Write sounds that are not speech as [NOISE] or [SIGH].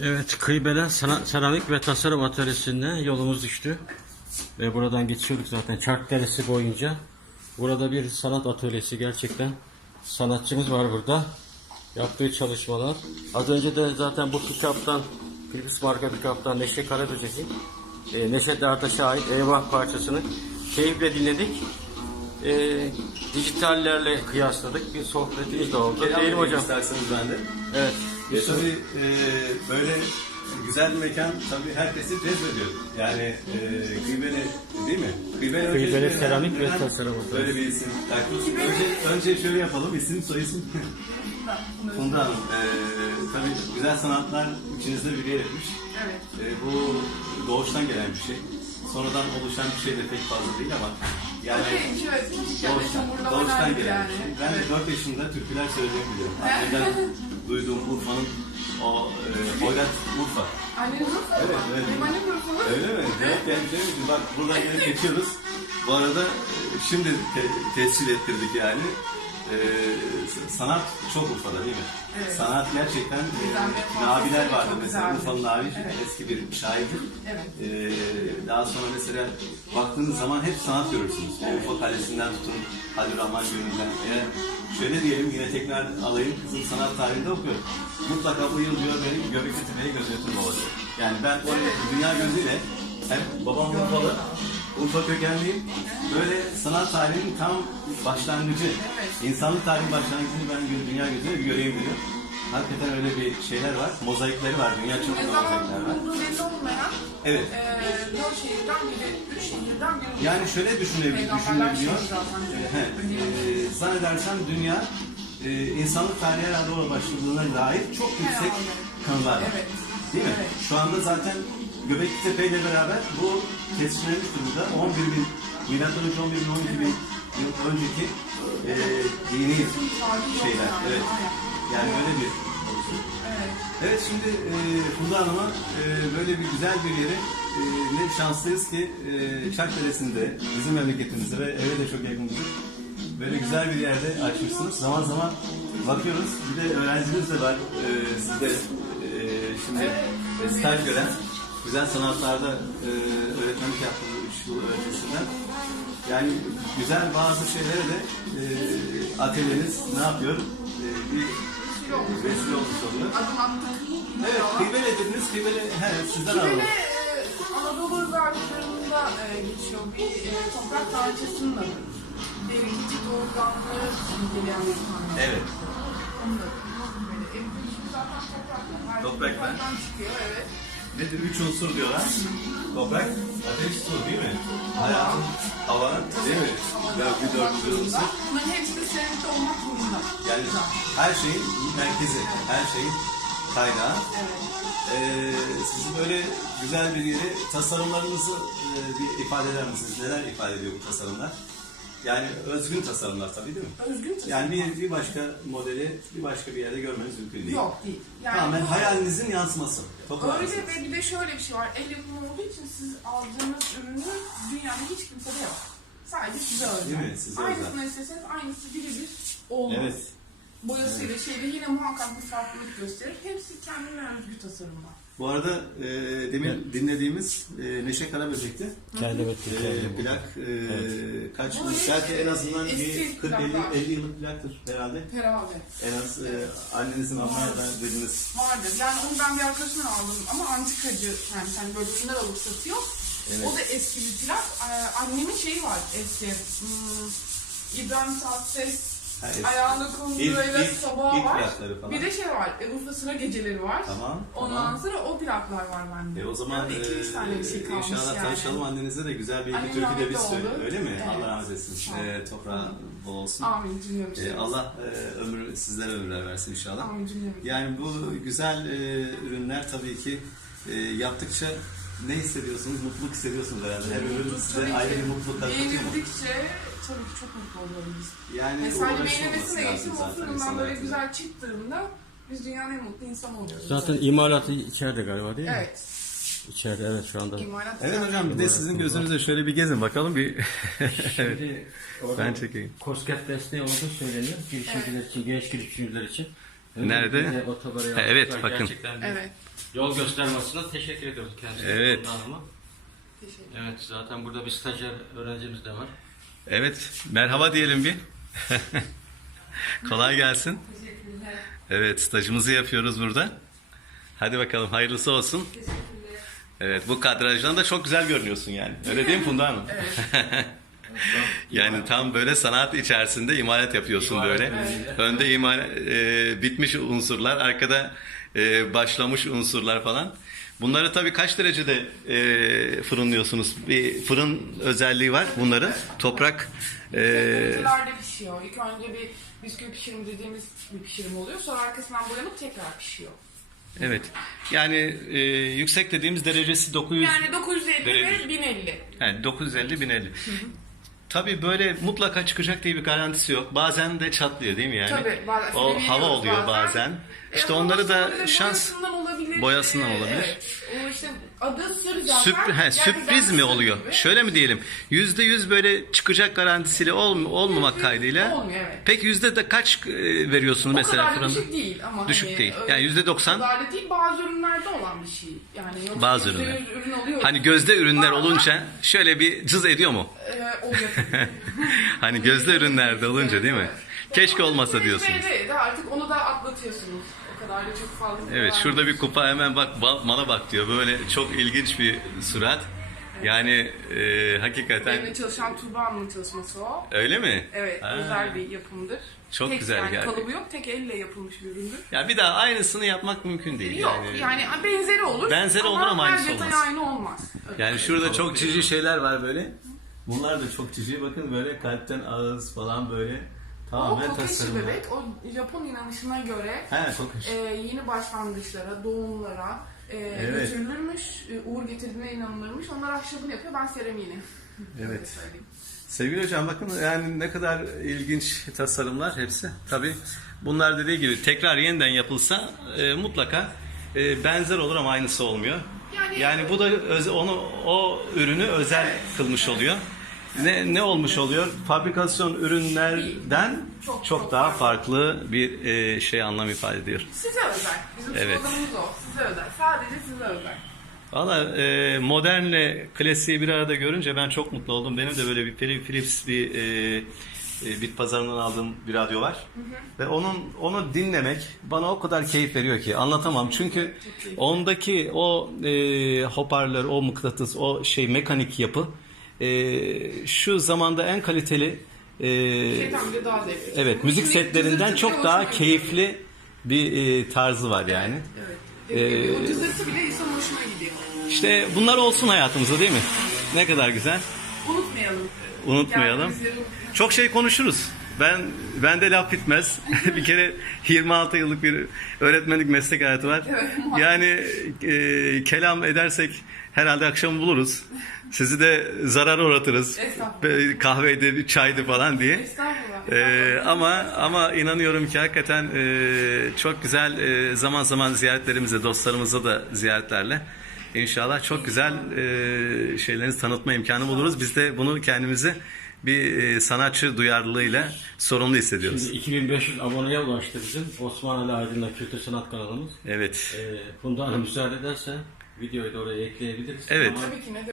Evet, Kıybelen Sana- Seramik ve Tasarım Atölyesi'ne yolumuz düştü. Ve buradan geçiyorduk zaten Çark Deresi boyunca. Burada bir sanat atölyesi gerçekten. Sanatçımız var burada. Yaptığı çalışmalar. Az önce de zaten bu pick-up'tan, Philips marka pick-up'tan Neşe Karaböcek'in e, Neşe Dağıt'a şahit Eyvah parçasını keyifle dinledik. E, dijitallerle kıyasladık. Bir sohbetimiz de oldu. Değil mi hocam? İsterseniz ben de. Evet. E, tabii e, böyle güzel bir mekan tabii herkesi cezbediyor. Yani e, kıybeli değil mi? Kıybeli, önce- Kıybeli seramik ve neden tasarım. Böyle bir isim. Önce, önce şöyle yapalım. İsim soy isim. Funda Hanım. E, tabii güzel sanatlar içinizde bir yer etmiş. Evet. E, bu doğuştan gelen bir şey. Sonradan oluşan bir şey de pek fazla değil ama yani Öyleymiş evet. Küçükken de Doğuştan, doğuştan gelen yani. bir şey. Ben de 4 yaşında türküler söylediğimi biliyorum. Annemden [LAUGHS] duyduğum Urfa'nın o e, Hoyrat Urfa. Anneniz Urfalı Evet, evet. Benim annem Urfalı. Öyle mi? Evet. Yani şey mi? Bak buradan gelip geçiyoruz. Bu arada e, şimdi te- tescil ettirdik yani. E, sanat çok Urfa'da değil mi? Evet. Sanat gerçekten e, Nabiler vardı mesela. Urfalı Nabi Evet. eski bir şairdir. Evet. Ee, daha sonra mesela baktığınız zaman hep sanat görürsünüz. Urfa Kalesi'nden tutun, Halil Rahman Gölü'nden. Eğer şöyle diyelim yine tekrar alayım, kızım sanat tarihinde okuyor. Mutlaka bu yıl diyor benim Göbekli Tepe'yi gözetim olacak. Yani ben oraya dünya gözüyle hem babam Urfalı, Urfa kökenliyim. Böyle sanat tarihinin tam başlangıcı, insanlık tarihi başlangıcını ben gö- dünya gözüyle bir göreyim diyor. Hakikaten öyle bir şeyler var, mozaikleri var, dünya çapında mozaikler var. bulunduğu belli olmayan Evet. eee dört şehirden biri, üç şehirden biri. Yani şöyle düşünebil Peygamberler düşünebiliyor. zaten. He, e, zannedersem dünya e, insanlık tarihi herhalde orada başladığına dair çok yüksek kanılar var. Evet. Değil mi? Evet. Şu anda zaten Göbekli Tepe ile beraber bu tescillenmiş durumda. 11 bin, milattan önce 11 bin, 12 bin yıl önceki e, dini şeyler. Evet. Yani öyle bir Evet. Evet şimdi e, Funda Hanım'a e, böyle bir güzel bir yere e, ne şanslıyız ki e, Çakdere'sinde bizim memleketimizde ve eve de çok yakındır. Böyle güzel bir yerde açmışsınız. Zaman zaman bakıyoruz. Bir de öğrenciniz de var. E, siz de e, şimdi staj gören güzel sanatlarda e, öğretmenlik yaptığınız 3 yıl öncesinden. Yani güzel bazı şeylere de e, atölyeniz ne yapıyor? E, bir vesile olmuş oluyor. Adım attık. Evet, İnşallah. kıybele dediniz, kıybele he, sizden alalım. Kibele eee, Anadolu Irgarcılarında eee, geçiyor bir eee, toprak parçasının adı. Derinci doğurganlığı simgeleyen bir tanrı. Evet. En büyük şey zaten toprak. Her Toprak mı? topraktan çıkıyor evet. Nedir? Üç unsur diyorlar. Toprak, ateş, su değil mi? Hayatın, hava, değil mi? Ya bir dördüncü unsur. Bunların hepsi seramikte olmak zorunda. Yani her şeyin merkezi, her şeyin kaynağı. Ee, siz böyle güzel bir yere tasarımlarınızı e, bir ifade eder misiniz? Neler ifade ediyor bu tasarımlar? Yani özgün tasarımlar tabii değil mi? Özgün tasarım. Yani bir, bir başka modeli bir başka bir yerde görmeniz mümkün değil. Yok değil. Yani Tamamen bu- hayalinizin yansıması. Toplarsınız. Öyle ve bir de şöyle bir şey var. El yapımı olduğu için siz aldığınız ürünü dünyada hiç kimsede yok. Sadece size özel. Değil mi? Size Aynısını isteseniz aynısı birebir olmaz. Evet. Boyasıyla şeyle yine muhakkak bir farklılık gösterir. Hepsi kendine özgü tasarımlar. Bu arada e, demin dinlediğimiz e, Neşe Karaböcek'ti. Kendi E, plak e, kaç Bu yıllık? Belki en azından bir 40-50 plaklar. 50 yıllık plaktır herhalde. Herhalde. En az e, annenizin anlayadan dediniz. Vardır. Yani onu ben bir arkadaşımdan aldım ama antikacı yani hani böyle ürünler alıp satıyor. Evet. O da eski bir plak. Ee, annemin şeyi var eski. Hmm, İbrahim Tatlıses Eski. ayağında sabahı ilk var. plakları falan. Bir de şey var. E, sıra geceleri var. Tamam, Ondan tamam. sonra o plaklar var bende. E, o zaman Yani iki, üç tane bir şey e, kalmış inşallah yani. tanışalım annenize de güzel bir iki türkü de biz söyle. oldu. Öyle mi? Evet. Allah rahmet etsin. E, toprağı bol olsun. Amin cümlemiz. E, Allah e, ömür sizlere ömürler versin inşallah. Amin cümlemiz. Yani bu güzel e, ürünler tabii ki e, yaptıkça ne hissediyorsunuz? Mutluluk hissediyorsunuz herhalde. Her ürün size ayrı bir mutluluk katıyor mu? Beğenildikçe tabii ki çok mutlu oluyoruz biz. Yani Mesela beğenilmesine lazım geçtim o fırından böyle güzel çıktığında biz dünyanın en mutlu insanı oluyoruz. Zaten imalatı içeride galiba değil mi? Evet. İçeride evet şu anda. İmalat Evet hocam bir de sizin gözünüzle şöyle bir gezin bakalım bir. Şimdi [LAUGHS] orada Ben çekeyim. Kosket desteği olduğu söyleniyor. Girişimciler için, genç girişimciler için. Nerede? Özellikle otogara evet, bakın. Gerçekten bir Evet. yol göstermesine teşekkür ediyoruz kendisine. Evet. Teşekkür Evet zaten burada bir stajyer öğrencimiz de var. Evet, merhaba diyelim bir. [LAUGHS] Kolay gelsin. Teşekkürler. Evet, stajımızı yapıyoruz burada. Hadi bakalım, hayırlısı olsun. Teşekkürler. Evet, bu kadrajdan da çok güzel görünüyorsun yani. Öyle değil mi Funda Hanım? [LAUGHS] yani tam böyle sanat içerisinde imalat yapıyorsun İmalat böyle. Önde imal, e, bitmiş unsurlar, arkada e, başlamış unsurlar falan. Bunları tabii kaç derecede e, fırınlıyorsunuz? Bir fırın özelliği var bunların. Toprak e, Derecelerde pişiyor. İlk önce bir bisküvi pişirimi dediğimiz bir pişirim oluyor. Sonra arkasından boyanıp tekrar pişiyor. evet. Yani e, yüksek dediğimiz derecesi 900 Yani 950 Derece. ve 1050. Yani 950 1050. Tabii böyle mutlaka çıkacak diye bir garantisi yok. Bazen de çatlıyor değil mi yani? Tabii, bazen o hava oluyor bazen. E, İşte ama onları da şans boyasından olabilir. boyasından olabilir. Evet. İşte adı sır zaten. Sürpri- he, Gerçekten sürpriz mi oluyor? gibi. Şöyle mi diyelim? Yüzde yüz böyle çıkacak garantisiyle olm- olmamak kaydıyla. Olmuyor evet. Peki yüzde de kaç e, veriyorsunuz O mesela kadar da fırında? düşük değil ama Düşük hani, değil. öyle Yani yüzde doksan? O kadar da değil bazı ürünlerde olan bir şey. Yani yoksa Bazı yüzde ürünler. yüz ürün oluyor. Hani gözde ürünler Ama, olunca şöyle bir cız ediyor mu? E, oluyor. [LAUGHS] Hani gözde ürünlerde olunca değil mi? Keşke olmasa diyorsunuz. Evet artık onu da atlatıyorsunuz. Kadar da çok fazla. Evet şurada bir kupa hemen bak ba- bana bak diyor. Böyle çok ilginç bir surat. Yani e, hakikaten Benimle çalışan Tuğba Hanım'ın çalışması o. öyle mi? Evet Ha. özel bir yapımdır. Çok tek, güzel yani. yani. Kalıbı yok tek elle yapılmış bir üründür. Ya bir daha aynısını yapmak mümkün değil. Yok yani, benzeri olur. Benzeri olur ama her aynısı detay olmaz. aynı olmaz. Öyle. Yani şurada çok cici şeyler var böyle. Bunlar da çok cici. Bakın böyle kalpten ağız falan böyle tamamen kokeşi tasarımlar. bebek o Japon inanışına göre He e, yeni başlangıçlara, doğumlara e, Evet. götürülürmüş, e, uğur getirdiğine inanılırmış. Onlar ahşabını yapıyor, ben seramiğini. Evet. Söyleyeyim. Sevgili hocam bakın yani ne kadar ilginç tasarımlar hepsi. Tabi bunlar dediği gibi tekrar yeniden yapılsa e, mutlaka e, benzer olur ama aynısı olmuyor. Yani- Yani bu da öz- onu o ürünü özel kılmış oluyor. Ne ne olmuş oluyor? Fabrikasyon ürünlerden çok, Çok- çok daha farklı. bir e, şey anlam ifade ediyor. Size özel. Bizim Evet. sloganımız o. Size özel. Sadece size özel. Valla e, modernle klasiği bir arada görünce ben çok mutlu oldum. Benim de böyle bir Phil- Philips bir e, e, bit pazarından aldığım bir radyo var. Ve onun onu dinlemek bana o kadar keyif veriyor ki anlatamam. Çünkü ondaki o e, hoparlör, o mıknatıs, o şey mekanik yapı e, şu zamanda en kaliteli e, Şeytan bile daha zevkli. evet müzik Şimdi setlerinden çok daha keyifli bir e, tarzı var yani. Evet. Ee, o cızırtı bile insan hoşuna gidiyor. İşte bunlar olsun hayatımızda değil mi? Ne kadar güzel. Unutmayalım. Unutmayalım. Çok şey konuşuruz. Ben bende laf bitmez. [LAUGHS] bir kere 26 yıllık bir öğretmenlik meslek hayatı var. Yani e, kelam edersek herhalde akşam buluruz. Sizi de zarara uğratırız. Kahveydi, çaydı falan diye. Estağfurullah. Ee, ama ama inanıyorum ki hakikaten e, çok güzel e, zaman zaman ziyaretlerimizle dostlarımızla da ziyaretlerle inşallah çok güzel e, şeylerinizi tanıtma imkanı buluruz. Biz de bunu kendimizi bir e, sanatçı duyarlılığıyla sorumlu hissediyoruz. Şimdi 2500 aboneye ulaştı bizim Osmanlı Aydın'la Kültür Sanat kanalımız. Evet. Ee, Funda Hanım müsaade ederse videoyu da oraya ekleyebiliriz. Evet. Ama Tabii ki ne